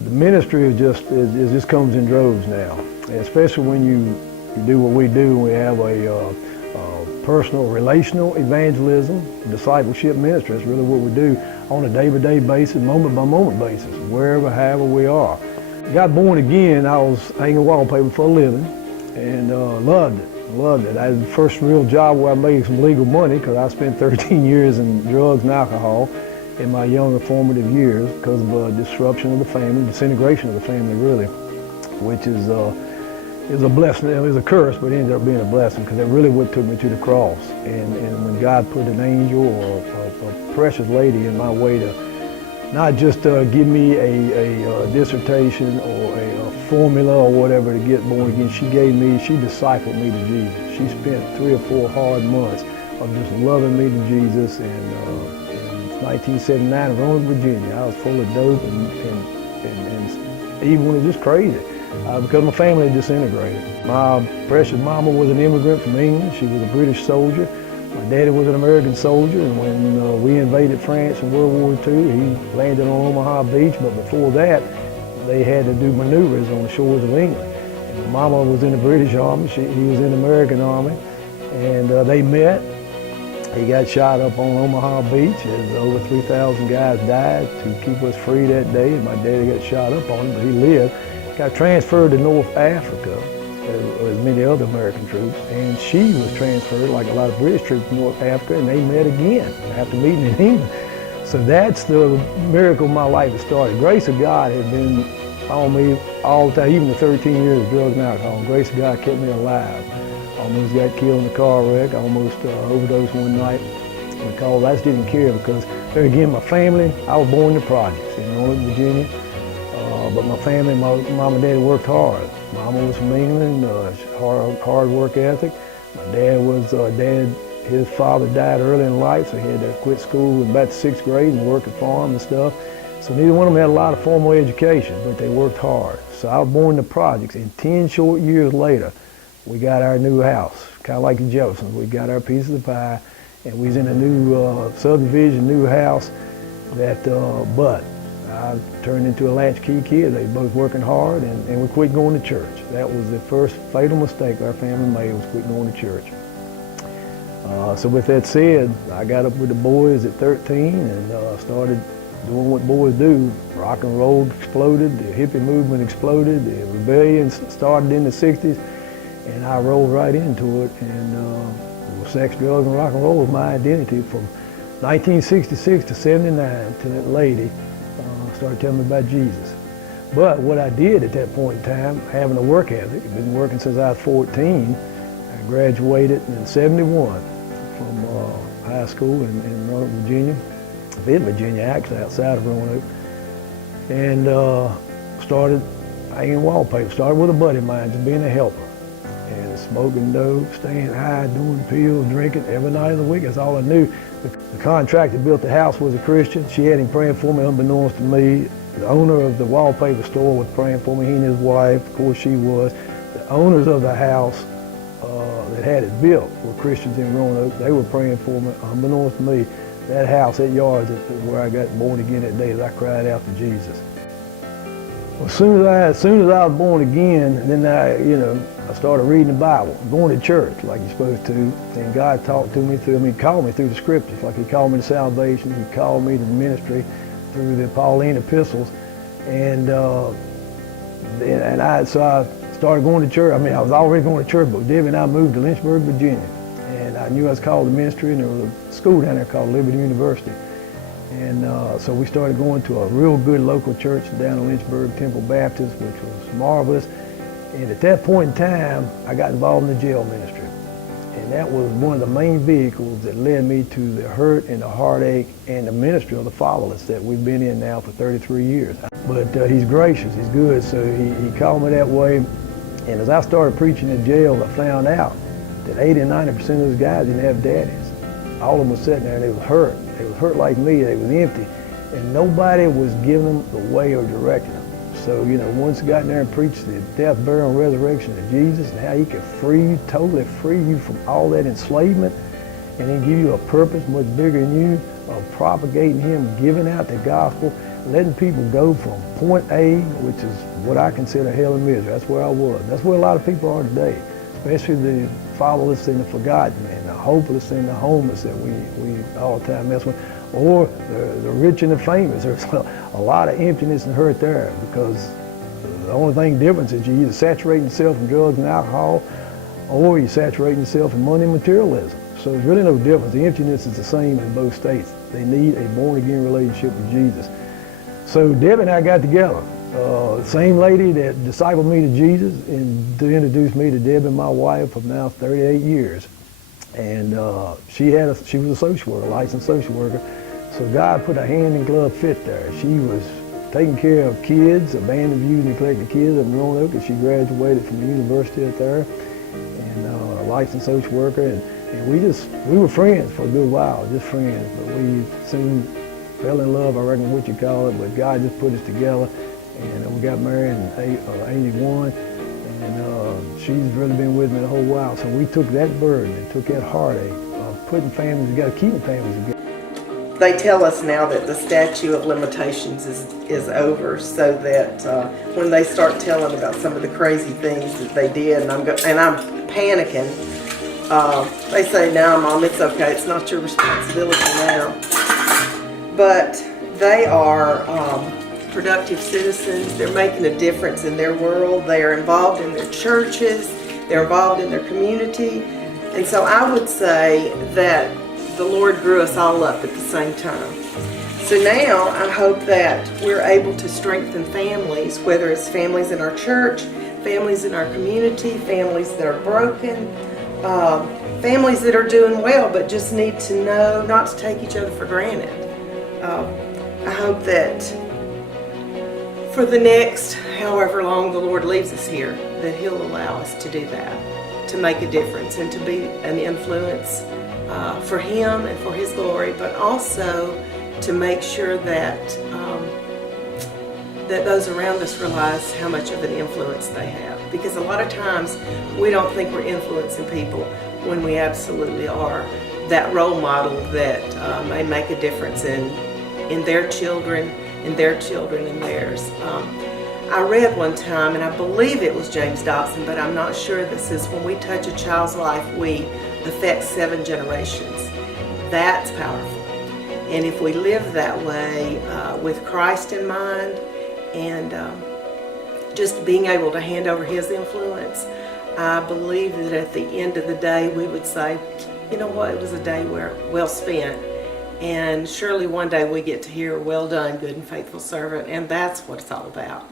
The ministry is it just comes in droves now, and especially when you do what we do. We have a personal, relational evangelism, discipleship ministry. That's really what we do on a day-by-day basis, moment-by-moment basis, wherever, however we are. Got born again. I was hanging wallpaper for a living, and loved it. I had the first real job where I made some legal money, because I spent 13 years in drugs and alcohol in my younger formative years because of disruption of the family, disintegration of the family, really, which is a blessing. It was a curse, but it ended up being a blessing, because it really what took me to the cross. And when God put an angel or a precious lady in my way to not just give me a dissertation or a formula or whatever to get born again, she discipled me to Jesus. She spent 3 or 4 hard months of just loving me to Jesus. And 1979 in Roanoke, Virginia. I was full of dope and even when it was just crazy because my family had disintegrated. My precious mama was an immigrant from England. She was a British soldier. My daddy was an American soldier, and when we invaded France in World War II, he landed on Omaha Beach, but before that, they had to do maneuvers on the shores of England. And my mama was in the British Army, he was in the American Army, and they met. He got shot up on Omaha Beach, as over 3,000 guys died to keep us free that day, and my daddy got shot up on him, but he lived. Got transferred to North Africa, as many other American troops, and she was transferred, like a lot of British troops, to North Africa, and they met again after meeting in England. So that's the miracle of my life that started. Grace of God had been on me all the time, even the 13 years of drugs and alcohol. Grace of God kept me alive. Almost got killed in a car wreck. I almost overdosed one night. Because I just didn't care, because there again, my family, I was born in the projects in Roanoke, Virginia. But my family, my mom and dad worked hard. Mama was from England, hard work ethic. My dad was, his father died early in life, so he had to quit school in about the 6th grade and work at farm and stuff. So neither one of them had a lot of formal education, but they worked hard. So I was born in the projects, and 10 short years later, we got our new house, kind of like the Jeffersons. We got our piece of the pie, and we was in a new subdivision, new house but I turned into a latchkey kid. They were both working hard, and we quit going to church. That was the first fatal mistake our family made, was quit going to church. So with that said, I got up with the boys at 13 and started doing what boys do. Rock and roll exploded, the hippie movement exploded, the rebellion started in the 60s, and I rolled right into it. And sex, drugs, and rock and roll was my identity from 1966 to 79, till that lady started telling me about Jesus. But what I did at that point in time, having a work ethic, I've been working since I was 14. I graduated in 71 from high school in Roanoke, Virginia. In Virginia, actually, outside of Roanoke. And started hanging wallpaper. Started with a buddy of mine, just being a helper. And smoking dope, staying high, doing pills, drinking every night of the week. That's all I knew. The contractor that built the house was a Christian. She had him praying for me unbeknownst to me. The owner of the wallpaper store was praying for me, he and his wife, of course she was. The owners of the house that had it built were Christians in Roanoke. They were praying for me unbeknownst to me. That house, that yard, is where I got born again that day, that I cried out to Jesus. Well, as soon as I was born again, then I started reading the Bible, going to church like you're supposed to, and God talked to me called me through the scriptures, like he called me to salvation, he called me to ministry through the Pauline epistles, so I started going to church. I mean, I was already going to church, but Debbie and I moved to Lynchburg, Virginia, and I knew I was called to ministry, and there was a school down there called Liberty University. And so we started going to a real good local church down in Lynchburg, Temple Baptist, which was marvelous. And at that point in time, I got involved in the jail ministry. And that was one of the main vehicles that led me to the hurt and the heartache and the ministry of the fatherless that we've been in now for 33 years. But he's gracious, he's good, so he called me that way. And as I started preaching in jail, I found out that 80 and 90% of those guys didn't have daddies. All of them was sitting there and they was hurt. They was hurt like me, they was empty. And nobody was giving them the way or directing them. So, once I got in there and preached the death, burial, and resurrection of Jesus and how he could free you, totally free you from all that enslavement, and then give you a purpose much bigger than you of propagating him, giving out the gospel, letting people go from point A, which is what I consider hell and misery. That's where I was. That's where a lot of people are today, especially the fatherless and the forgotten and the hopeless and the homeless that we all the time mess with, or the rich and the famous. There's a lot of emptiness and hurt there, because the only thing different is you either saturate yourself in drugs and alcohol, or you saturate yourself in money and materialism. So there's really no difference. The emptiness is the same in both states. They need a born-again relationship with Jesus. So Debbie and I got together. The same lady that discipled me to Jesus and to introduce me to Debbie, my wife, of now 38 years. And she was a social worker, licensed social worker. So God put a hand in glove fit there. She was taking care of kids, abandoned, youth, neglected kids up in Roanoke, and she graduated from the university up there, and a licensed social worker. And we were friends for a good while, just friends. But we soon fell in love, I reckon what you call it, but God just put us together. And we got married in 81, and she's really been with me the whole while. So we took that burden and took that heartache of putting families together, keeping families together. They tell us now that the statute of limitations is over, so that when they start telling about some of the crazy things that they did, and I'm panicking, they say, "No, Mom, it's okay. It's not your responsibility now." But they are productive citizens. They're making a difference in their world. They are involved in their churches. They're involved in their community. And so I would say that the Lord grew us all up at the same time. So now I hope that we're able to strengthen families, whether it's families in our church, families in our community, families that are broken, families that are doing well but just need to know not to take each other for granted. I hope that for the next however long the Lord leaves us here, that He'll allow us to do that, to make a difference and to be an influence for Him and for His glory, but also to make sure that that those around us realize how much of an influence they have. Because a lot of times we don't think we're influencing people when we absolutely are. That role model that may make a difference in their children, and their children, and theirs. I read one time, and I believe it was James Dobson, but I'm not sure, that says when we touch a child's life, we affect 7 generations. That's powerful. And if we live that way with Christ in mind, and just being able to hand over His influence, I believe that at the end of the day we would say, you know what, it was a day well spent. And surely one day we get to hear, "Well done, good and faithful servant," and that's what it's all about.